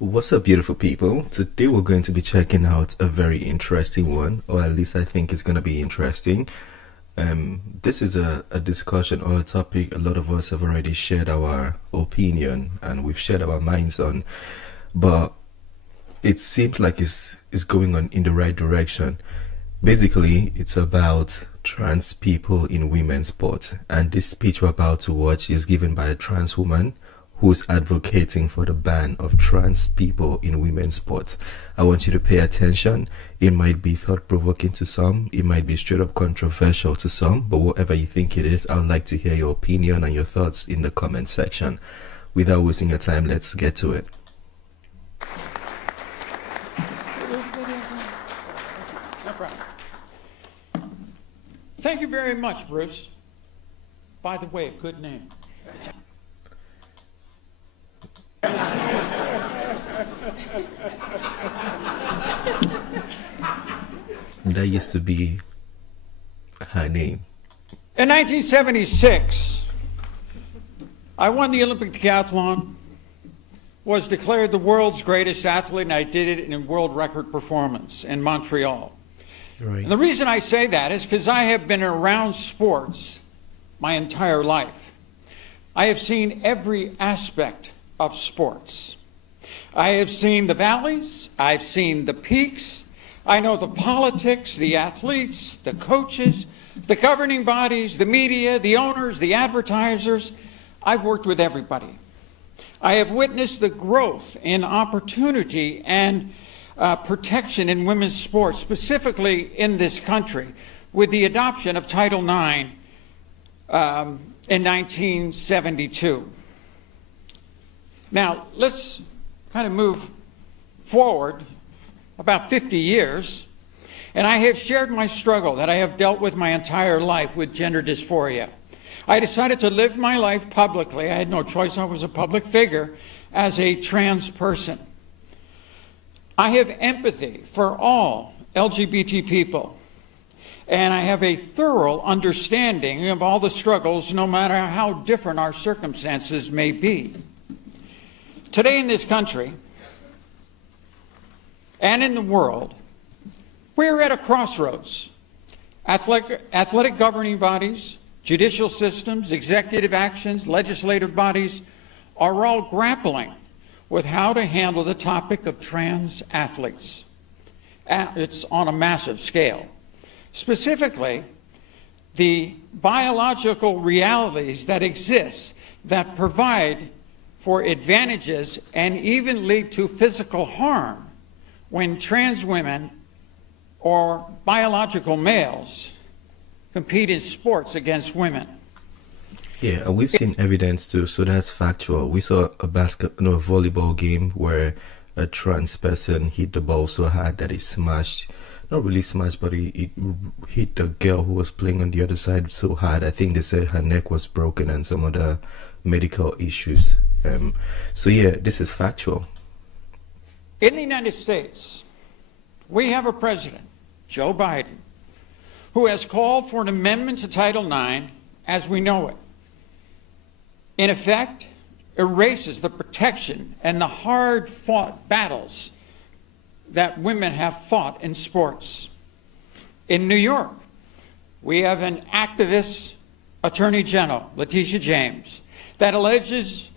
What's up, beautiful people? Today we're going to be checking out a very interesting one, or at least I think it's going to be interesting. This is a discussion or a topic a lot of us have already shared our opinion and we've shared our minds on, but it seems like it's going on in the right direction. Basically, it's about trans people in women's sports, and this speech we're about to watch is given by a trans woman who's advocating for the ban of trans people in women's sports. I want you to pay attention. It might be thought-provoking to some, it might be straight up controversial to some, but whatever you think it is, I would like to hear your opinion and your thoughts in the comment section. Without wasting your time, let's get to it. No problem. Thank you very much, Bruce. By the way, a good name. That used to be her name. In 1976, I won the Olympic decathlon, was declared the world's greatest athlete, and I did it in world record performance in Montreal. Right. And the reason I say that is because I have been around sports my entire life. I have seen every aspect of sports. I have seen the valleys, I've seen the peaks, I know the politics, the athletes, the coaches, the governing bodies, the media, the owners, the advertisers. I've worked with everybody. I have witnessed the growth in opportunity and protection in women's sports, specifically in this country, with the adoption of Title IX in 1972. Now, let's kind of move forward about 50 years, and I have shared my struggle that I have dealt with my entire life with gender dysphoria. I decided to live my life publicly. I had no choice. I was a public figure as a trans person. I have empathy for all LGBT people, and I have a thorough understanding of all the struggles, no matter how different our circumstances may be. Today in this country and in the world, we're at a crossroads. Athletic governing bodies, judicial systems, executive actions, legislative bodies are all grappling with how to handle the topic of trans athletes. It's on a massive scale. Specifically, the biological realities that exist that provide for advantages and even lead to physical harm when trans women or biological males compete in sports against women. Yeah, and we've seen evidence too, so that's factual. We saw a volleyball game where a trans person hit the ball so hard that it smashed, not really smashed, but it hit the girl who was playing on the other side so hard. I think they said her neck was broken and some other medical issues. So yeah, this is factual. In the United States, we have a president, Joe Biden, who has called for an amendment to Title IX as we know it. In effect, erases the protection and the hard-fought battles that women have fought in sports. In New York, we have an activist attorney general, Letitia James, that alleges,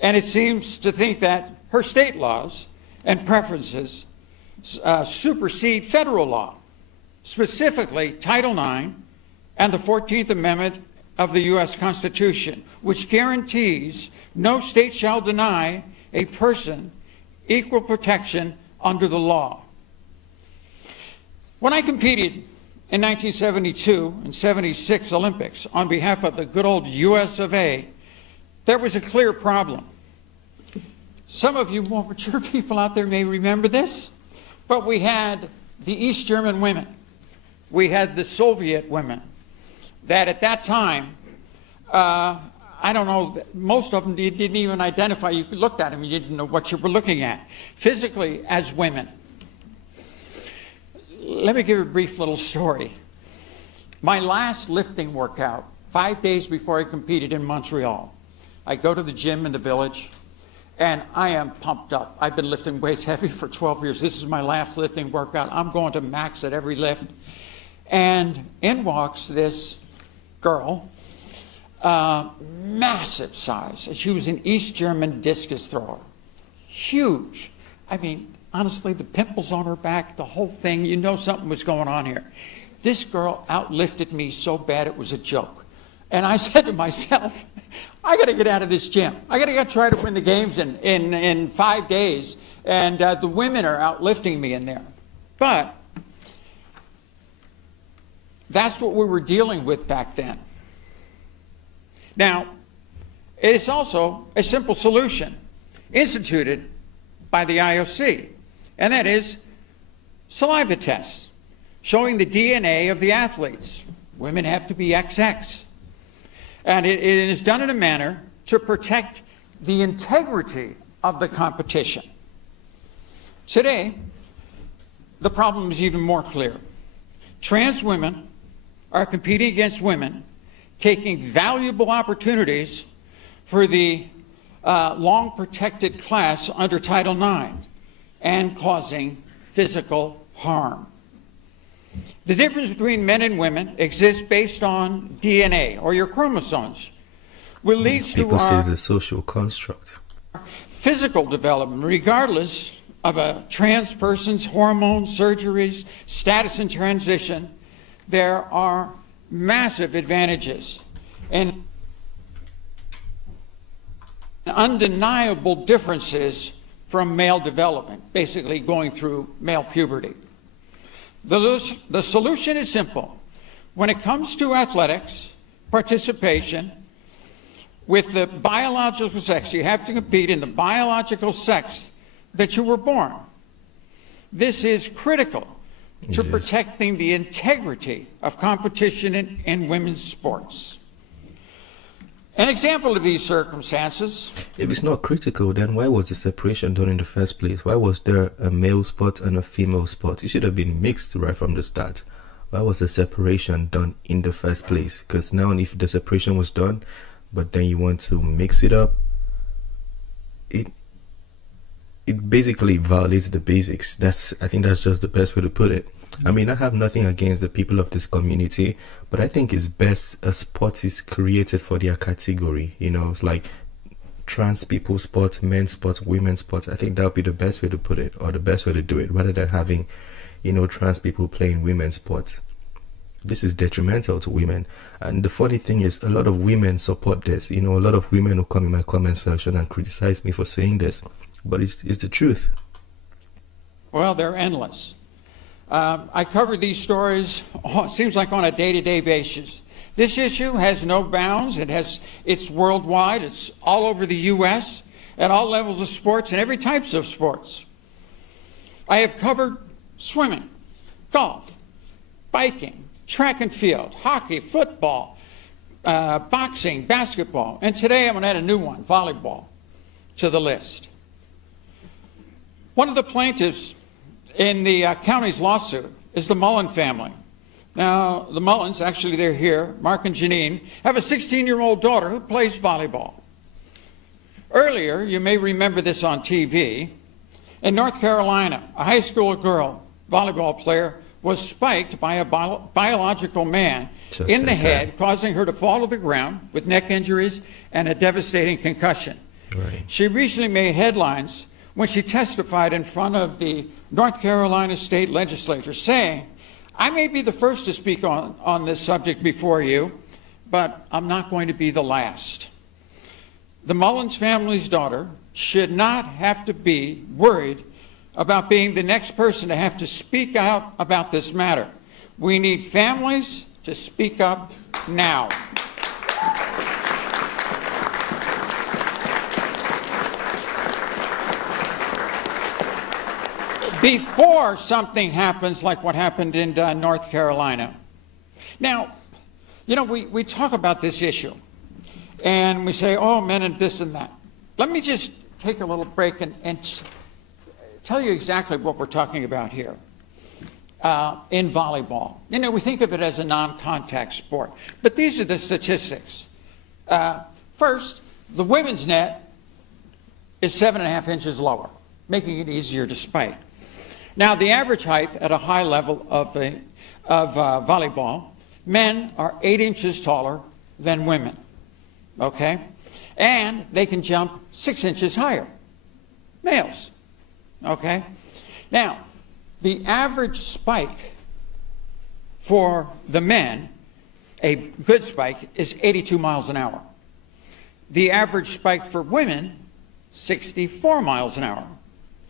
and it seems to think that her state laws and preferences supersede federal law, specifically Title IX and the 14th Amendment of the U.S. Constitution, which guarantees no state shall deny a person equal protection under the law. When I competed in 1972 and 76 Olympics on behalf of the good old US of A, there was a clear problem. Some of you more mature people out there may remember this, but we had the East German women. We had the Soviet women that at that time, I don't know, most of them you didn't even identify. You looked at them, you didn't know what you were looking at, physically as women. Let me give you a brief little story. My last lifting workout, 5 days before I competed in Montreal, I go to the gym in the village, and I am pumped up. I've been lifting weights heavy for 12 years. This is my last lifting workout. I'm going to max at every lift. And in walks this girl, massive size. She was an East German discus thrower. Huge. I mean, honestly, the pimples on her back, the whole thing, you know something was going on here. This girl outlifted me so bad it was a joke. And I said to myself, I got to get out of this gym. I got to try to win the games in 5 days. And the women are outlifting me in there. But that's what we were dealing with back then. Now, it is also a simple solution instituted by the IOC, and that is saliva tests showing the DNA of the athletes. Women have to be XX. And it is done in a manner to protect the integrity of the competition. Today, the problem is even more clear. Trans women are competing against women, taking valuable opportunities for the long-protected class under Title IX and causing physical harm. The difference between men and women exists based on DNA, or your chromosomes, which leads to say it's a social construct. Physical development, regardless of a trans person's hormones, surgeries, status in transition. There are massive advantages and undeniable differences from male development, basically going through male puberty. The solution is simple. When it comes to athletics, participation, with the biological sex, you have to compete in the biological sex that you were born. This is critical to protecting the integrity of competition in women's sports. An example of these circumstances. If it's not critical, then why was the separation done in the first place? Why was there a male sport and a female sport? It should have been mixed right from the start. Why was the separation done in the first place? Because now if the separation was done, but then you want to mix it up, it basically violates the basics. I think that's just the best way to put it. I mean, I have nothing against the people of this community, but I think it's best a sport is created for their category. You know, it's like trans people sport, men's sport, women's sport. I think that would be the best way to put it, or the best way to do it, rather than having, you know, trans people playing women's sports. This is detrimental to women. And the funny thing is, a lot of women support this. You know, a lot of women who come in my comment section and criticize me for saying this, but it's the truth. Well, they're endless. I cover these stories, it seems like on a day-to-day basis. This issue has no bounds. It's worldwide. It's all over the U.S. at all levels of sports and every types of sports. I have covered swimming, golf, biking, track and field, hockey, football, boxing, basketball, and today I'm going to add a new one, volleyball, to the list. One of the plaintiffs in the county's lawsuit is the Mullen family. Now, the Mullens, actually they're here, Mark and Janine, have a 16-year-old daughter who plays volleyball. Earlier, you may remember this on TV, in North Carolina, a high school girl volleyball player was spiked by a biological man in the head, causing her to fall to the ground with neck injuries and a devastating concussion. Right. She recently made headlines when she testified in front of the North Carolina State Legislature, saying, I may be the first to speak on this subject before you, but I'm not going to be the last. The Mullins family's daughter should not have to be worried about being the next person to have to speak out about this matter. We need families to speak up now. Before something happens like what happened in North Carolina. Now, you know, we talk about this issue, and we say, oh, men and this and that. Let me just take a little break and tell you exactly what we're talking about here in volleyball. You know, we think of it as a non-contact sport, but these are the statistics. First, the women's net is 7.5 inches lower, making it easier to spike. Now, the average height at a high level of volleyball, men are 8 inches taller than women, okay? And they can jump 6 inches higher, males, okay? Now, the average spike for the men, a good spike, is 82 miles an hour. The average spike for women, 64 miles an hour.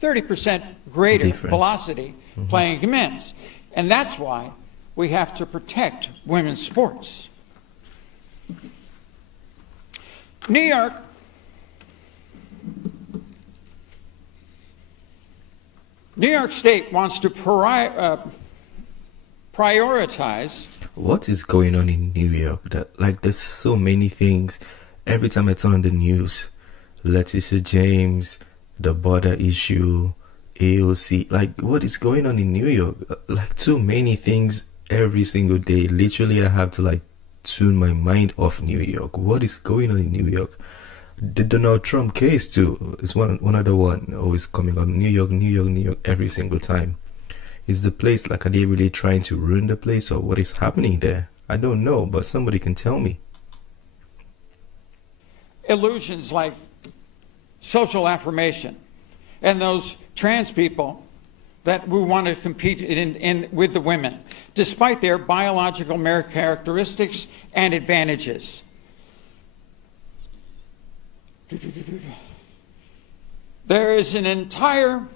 30% greater difference. Velocity playing men's. And that's why we have to protect women's sports. New York State wants to prioritize. What is going on in New York? Like, there's so many things. Every time I turn on the news, Letitia James, the border issue, AOC, like, what is going on in New York? Like, too many things every single day. Literally, I have to, like, tune my mind off New York. What is going on in New York? The Donald Trump case too is one other one always coming on. New York, New York, New York every single time. Is the place, like, are they really trying to ruin the place, or what is happening there? I don't know, but somebody can tell me. Illusions like social affirmation and those trans people that who want to compete with the women, despite their biological characteristics and advantages. There is an entire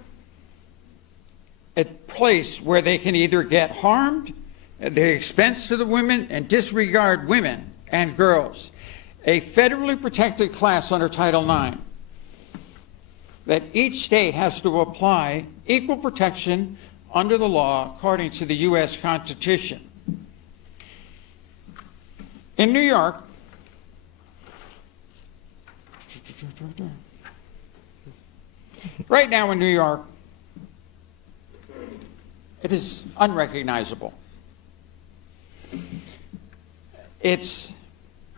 place where they can either get harmed at the expense to the women and disregard women and girls. A federally protected class under Title IX that each state has to apply equal protection under the law according to the U.S. Constitution. In New York, right now in New York, it is unrecognizable.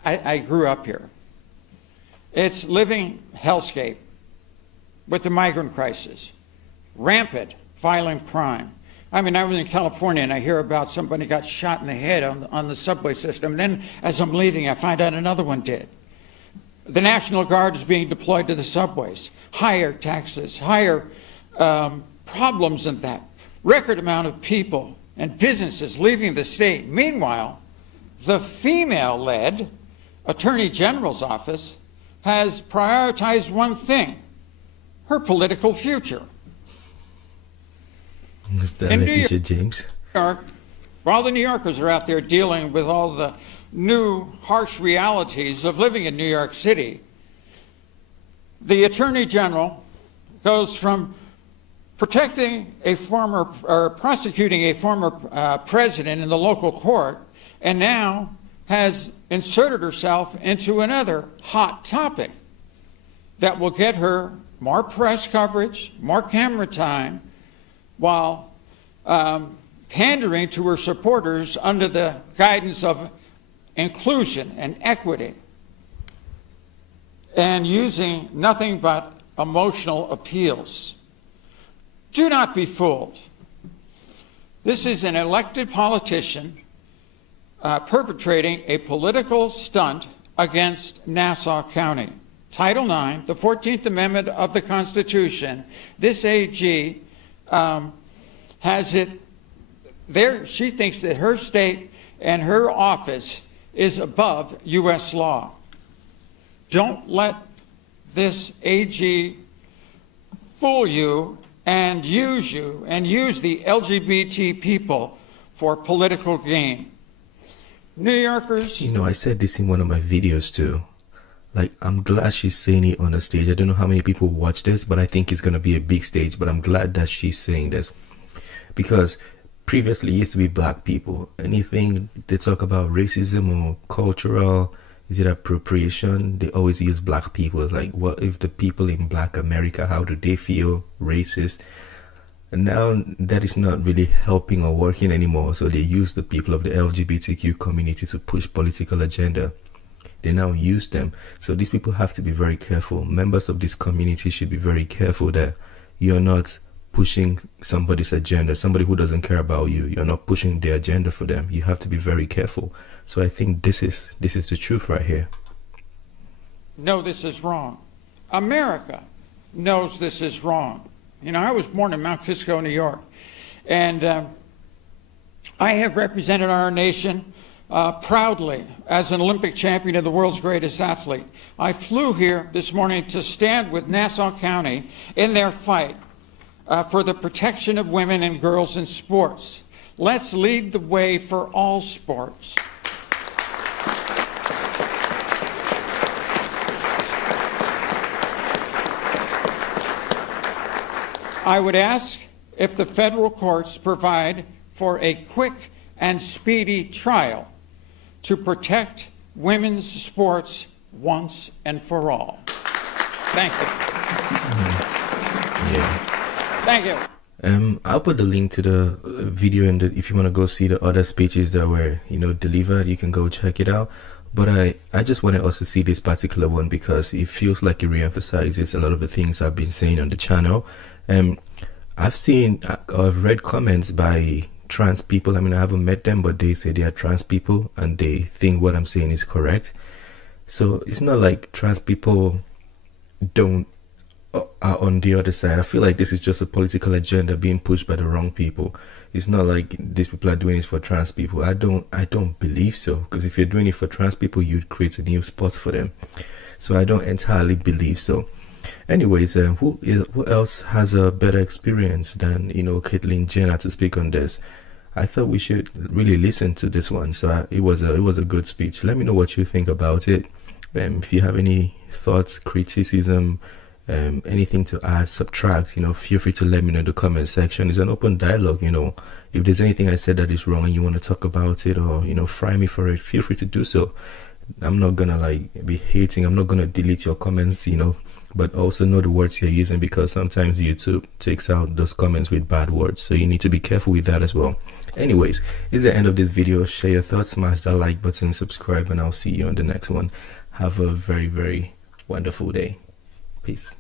I grew up here. It's living hellscape with the migrant crisis, rampant violent crime. I mean, I was in California and I hear about somebody got shot in the head on the subway system. And then as I'm leaving, I find out another one did. The National Guard is being deployed to the subways. Higher taxes, higher problems than that. Record amount of people and businesses leaving the state. Meanwhile, the female-led Attorney General's office has prioritized one thing: her political future. Is that Letitia James? New York, while the New Yorkers are out there dealing with all the new harsh realities of living in New York City, the Attorney General goes from protecting a former, or prosecuting a former president in the local court, and now has inserted herself into another hot topic that will get her more press coverage, more camera time, while pandering to her supporters under the guidance of inclusion and equity, and using nothing but emotional appeals. Do not be fooled. This is an elected politician perpetrating a political stunt against Nassau County. Title IX, the 14th Amendment of the Constitution, this AG has it there. She thinks that her state and her office is above U.S. law. Don't let this AG fool you and use the LGBT people for political gain. New Yorkers... You know, I said this in one of my videos too. Like, I'm glad she's saying it on the stage. I don't know how many people watch this, but I think it's going to be a big stage. But I'm glad that she's saying this. Because previously it used to be black people. Anything they talk about racism or cultural, is it appropriation? They always use black people. It's like, what if the people in Black America, how do they feel racist? And now that is not really helping or working anymore. So they use the people of the LGBTQ community to push political agenda. they now use them. So these people have to be very careful. Members of this community should be very careful that you're not pushing somebody's agenda, somebody who doesn't care about you. You're not pushing their agenda for them. You have to be very careful. So I think this is the truth right here. No, this is wrong. America knows this is wrong. You know, I was born in Mount Kisco, New York, and I have represented our nation proudly as an Olympic champion and the world's greatest athlete. I flew here this morning to stand with Nassau County in their fight for the protection of women and girls in sports. Let's lead the way for all sports. I would ask if the federal courts provide for a quick and speedy trial to protect women's sports once and for all. Thank you. Yeah. Thank you. I'll put the link to the video, and if you want to go see the other speeches that were, you know, delivered, you can go check it out. But I just wanted us to see this particular one because it feels like it reemphasizes a lot of the things I've been saying on the channel. I've read comments by trans people. I mean, I haven't met them, but they say they are trans people and they think what I'm saying is correct. So it's not like trans people are on the other side. I feel like this is just a political agenda being pushed by the wrong people. It's not like these people are doing it for trans people. I don't believe so, because if you're doing it for trans people, you'd create a new spot for them. So I don't entirely believe so. Anyways, who else has a better experience than, you know, Caitlyn Jenner to speak on this? I thought we should really listen to this one. So it was a good speech. Let me know what you think about it. If you have any thoughts, criticism, anything to add, subtract, you know, feel free to let me know in the comment section. It's an open dialogue, you know. If there's anything I said that is wrong and you want to talk about it, or, you know, fry me for it, feel free to do so. I'm not gonna like be hating. I'm not gonna delete your comments, you know, but also know the words you're using, because sometimes YouTube takes out those comments with bad words, so you need to be careful with that as well. Anyways, it's the end of this video. Share your thoughts, smash that like button, subscribe, and I'll see you on the next one. Have a very, very wonderful day. Peace.